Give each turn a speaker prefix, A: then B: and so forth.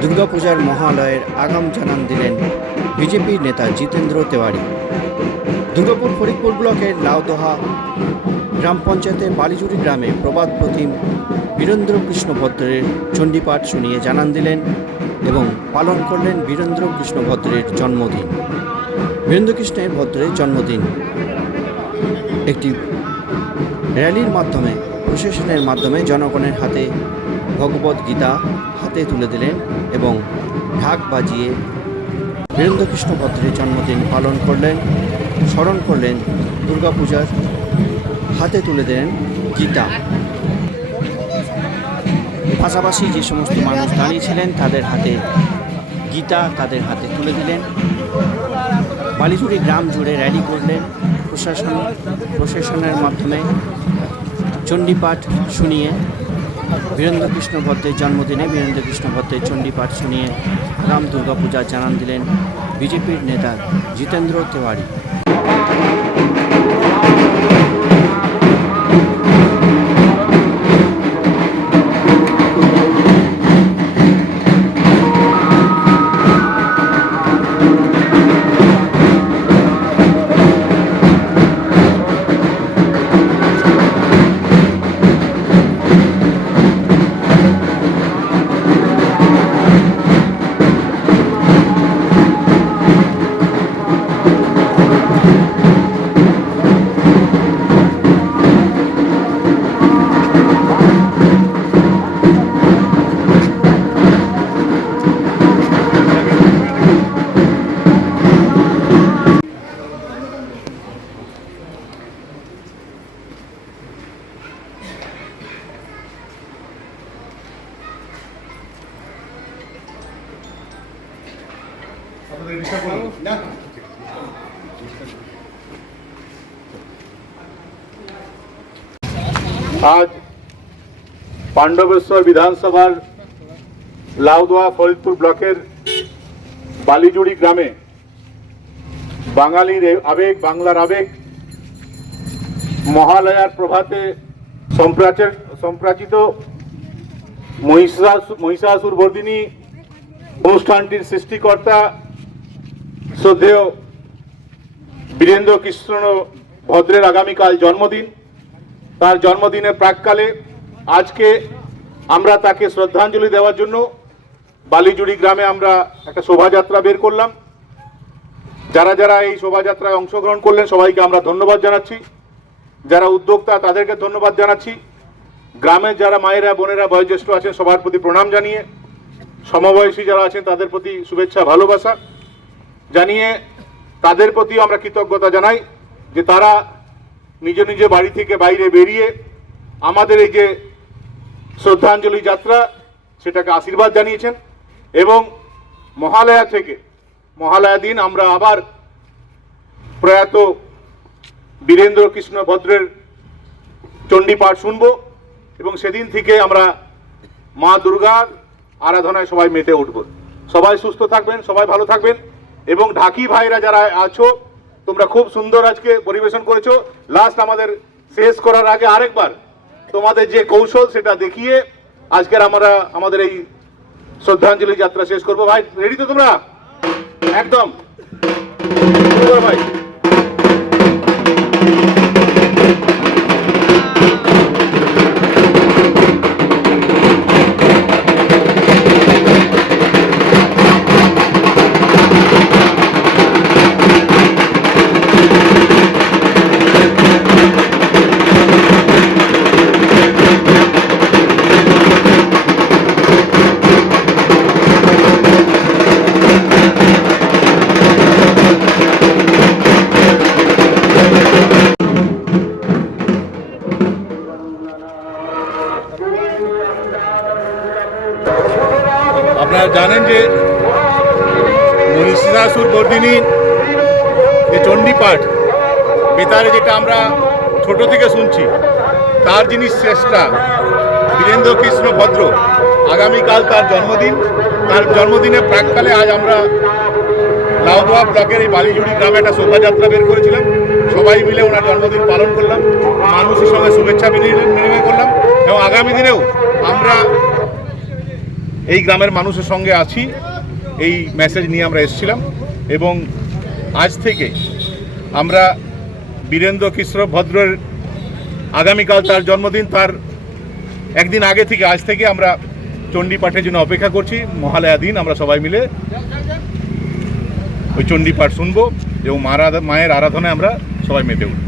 A: দুর্গাপূজার মহালয়ের আগাম জানান দিলেন বিজেপির নেতা জিতেন্দ্র তেওয়ারি। দুর্গাপুর ফরিদপুর ব্লকের লাউদোহা গ্রাম পঞ্চায়েতের বালিজুড়ি গ্রামে প্রবাদ প্রতিম বীরেন্দ্র কৃষ্ণ ভদ্রের চণ্ডীপাঠ শুনিয়ে জানান দিলেন এবং পালন করলেন বীরেন্দ্র কৃষ্ণ ভদ্রের জন্মদিন। বীরেন্দ্র কৃষ্ণের ভদ্রের জন্মদিন একটি র্যালির মাধ্যমে প্রশাসনের মাধ্যমে জনগণের হাতে ভগবত গীতা হাতে তুলে দিলেন এবং ঢাক বাজিয়ে বীরেন্দ্রকৃষ্ণ ভদ্রের জন্মদিন পালন করলেন, স্মরণ করলেন, দুর্গাপূজার হাতে তুলে দিলেন গীতা। পাশাপাশি যে সমস্ত মানুষ দাঁড়িয়েছিলেন তাদের হাতে গীতা তাদের হাতে তুলে দিলেন। বালিজুড়ি গ্রাম জুড়ে র্যালি করলেন প্রশাসন প্রশাসনের মাধ্যমে। চণ্ডীপাঠ শুনিয়ে বীরেন্দ্রকৃষ্ণ কৃষ্ণ ভদ্রের জন্মদিনে বীরেন্দ্রকৃষ্ণ কৃষ্ণ ভদ্রের চণ্ডীপাঠ শুনিয়ে রাম দুর্গাপূজা জানান দিলেন বিজেপির নেতা জিতেন্দ্র তেওয়ারি।
B: আজ পাণ্ডবেশ্বর বিধানসভার লাউদোয়া ফরিদপুর ব্লকের বালিজুড়ি গ্রামে বাঙালির আবেগ, বাংলার আবেগ মহালয়ার প্রভাতে সম্প্রাচের, সম্প্রাচিত মহিষাসু- মহিষাসুর বর্দিনী অনুষ্ঠানটির সৃষ্টিকর্তা শ্রদ্ধেয় বীরেন্দ্র কৃষ্ণ ভদ্রের আগামীকাল জন্মদিন। তার জন্মদিনের প্রাককালে আজকে আমরা তাকে শ্রদ্ধাঞ্জলি দেওয়ার জন্য বালিজুড়ি গ্রামে আমরা একটা শোভাযাত্রা বের করলাম। যারা যারা এই শোভাযাত্রায় অংশগ্রহণ করলেন, সবাইকে আমরা ধন্যবাদ জানাচ্ছি। যারা উদ্যোক্তা, তাদেরকে ধন্যবাদ জানাচ্ছি। গ্রামের যারা মায়েরা, বোনেরা, বয়োজ্যেষ্ঠ আছেন, সবার প্রতি প্রণাম জানিয়ে, সমবয়সী যারা আছেন, তাদের প্রতি শুভেচ্ছা, ভালোবাসা। জানিয়ে তাদের প্রতিও আমরা কৃতজ্ঞতা জানাই যে তারা নিজ নিজ বাড়ি থেকে বাইরে বেরিয়ে আমাদের এই যে শ্রদ্ধাঞ্জলি যাত্রা, সেটাকে আশীর্বাদ জানিয়েছেন এবং মহালয়া থেকে মহালয়া দিন আমরা আবার প্রয়াত বীরেন্দ্র কৃষ্ণ ভদ্রের চণ্ডীপাঠ শুনব এবং সেদিন থেকে আমরা মা দুর্গার আরাধনায় সবাই মেতে উঠব। সবাই সুস্থ থাকবেন, সবাই ভালো থাকবেন। এবং ঢাকি ভাইরা যারা আছো, তোমরা খুব সুন্দর আজকে পরিবেশন করেছ। লাস্ট আমাদের শেষ করার আগে আরেকবার তোমাদের যে কৌশল সেটা দেখিয়ে আজকের আমরা আমাদের এই শ্রদ্ধাঞ্জলি যাত্রা শেষ করব। ভাই রেডি তো তোমরা? একদম। ভাই। আপনারা জানেন যে মহিষাসুর বর্দিনীর যে চণ্ডীপাঠ, বেতারে যেটা আমরা ছোট থেকে শুনছি, তার যিনি শ্রেষ্ঠা বীরেন্দ্র কৃষ্ণ ভদ্র, আগামীকাল তার জন্মদিন। তার জন্মদিনের প্রাককালে আজ আমরা লাউদোয়া ব্লকের এই বালিজুড়ি গ্রামে একটা শোভাযাত্রা বের করেছিলাম। সবাই মিলে ওনার জন্মদিন পালন করলাম। মানুষের সঙ্গে শুভেচ্ছা বিনিময় করলাম। এবং আগামী দিনেও আমরা এই গ্রামের মানুষের সঙ্গে আছি। এই মেসেজ নিয়ে আমরা এসেছিলাম এবং আজ থেকে আমরা বীরেন্দ্র কৃষ্ণ ভদ্রের আগামীকাল তার জন্মদিন, তার একদিন আগে থেকে, আজ থেকে আমরা চণ্ডী পাঠের জন্য অপেক্ষা করছি। মহালয়া দিন, আমরা সবাই মিলে ওই চণ্ডী পাঠ শুনব এবং মায়ের আরাধনায় আমরা সবাই মেতে উঠব।